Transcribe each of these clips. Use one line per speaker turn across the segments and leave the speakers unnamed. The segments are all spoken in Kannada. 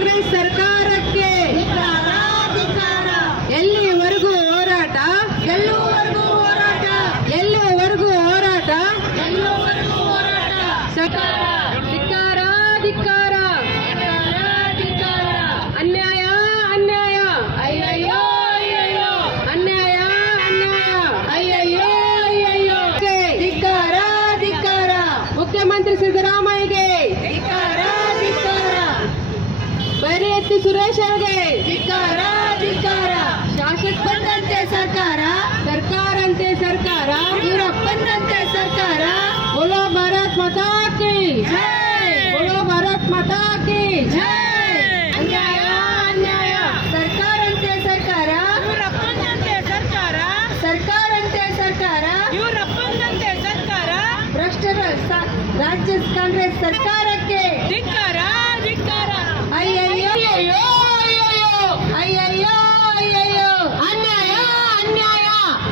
ಕಾಂಗ್ರೆಸ್ ಸರ್ಕಾರಕ್ಕೆ ಎಲ್ಲಿವರೆಗೂ ಹೋರಾಟ, ಎಲ್ಲಿವರೆಗೂ ಹೋರಾಟ, ಎಲ್ಲಿವರೆಗೂ ಹೋರಾಟ, ಎಲ್ಲಿವರೆಗೂ ಹೋರಾಟ. ಧಿಕ್ಕಾರ, ಧಿಕ್ಕಾರ, ಧಿಕ್ಕಾರ. ಅನ್ಯಾಯ, ಅನ್ಯಾಯ, ಅಯ್ಯಯ್ಯೋ, ಅಯ್ಯಯ್ಯೋ, ಅನ್ಯಾಯ, ಅನ್ಯಾಯ, ಅಯ್ಯಯ್ಯೋ, ಅಯ್ಯಯ್ಯೋ. ಧಿಕ್ಕಾರ, ಧಿಕ್ಕಾರ. ಮುಖ್ಯಮಂತ್ರಿ ಸಿದ್ದರಾಮಯ್ಯಗೆ ಧಿಕ್ಕಾರ, ಧಿಕ್ಕಾರ. ಬೈರೇತಿ ಸುರೇಶ್ ಅವರಿಗೆ ಧಿಕ್ಕಾರ, ಧಿಕ್ಕಾರ. ಶಾಸಕ ಬಂದಂತೆ ಸರ್ಕಾರ, ಸರ್ಕಾರಂತೆ ಸರ್ಕಾರ, ಇವರಪ್ಪಂದಂತೆ ಸರ್ಕಾರ. बोलो भारत माता की जय, बोलो भारत माता की जय. ಅನ್ಯಾಯ, ಅನ್ಯಾಯ, ಸರ್ಕಾರಂತೆ ಸರ್ಕಾರ, ಇವರಪ್ಪಂದಂತೆ ಸರ್ಕಾರ, ಸರ್ಕಾರಂತೆ ಸರ್ಕಾರ, ಇವರಪ್ಪಂದಂತೆ ಸರ್ಕಾರ. ಭ್ರಷ್ಟರ ರಾಜ್ಯ ಕಾಂಗ್ರೆಸ್ ಸರ್ಕಾರಕ್ಕೆ ಧಿಕ್ಕಾರ, ಧಿಕ್ಕಾರ. ಅಯ್ಯಯ್ಯೋ, ಅಯ್ಯಯ್ಯೋ, ಅಯ್ಯಯ್ಯೋ, ಅಯ್ಯಯ್ಯೋ, ಅನ್ಯಾಯ, ಅನ್ಯಾಯ.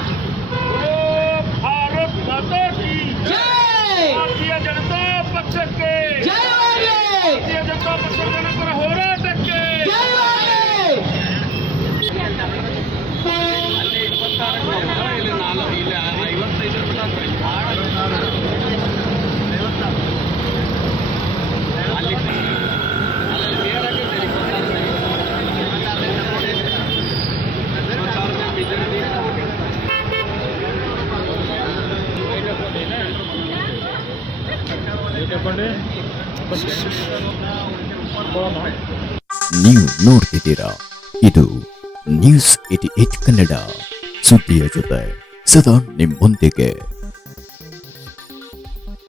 भारत माता की
जय.
भारतीय जनता ಪಕ್ಷಕ್ಕೆ
ಜಯವಾಗಲಿ.
ಭಾರತೀಯ ಜನತಾ ಪಕ್ಷದ ಜನಪರ ಹೋರಾಟಕ್ಕೆ
ಜಯವಾಗಲಿ.
ನೀವು ನೋಡ್ತಿದ್ದೀರಾ, ಇದು ನ್ಯೂಸ್ 88 ಕನ್ನಡ, ಸುದ್ದಿಯ ಜೊತೆ ಸದಾ ನಿಮ್ಮೊಂದಿಗೆ.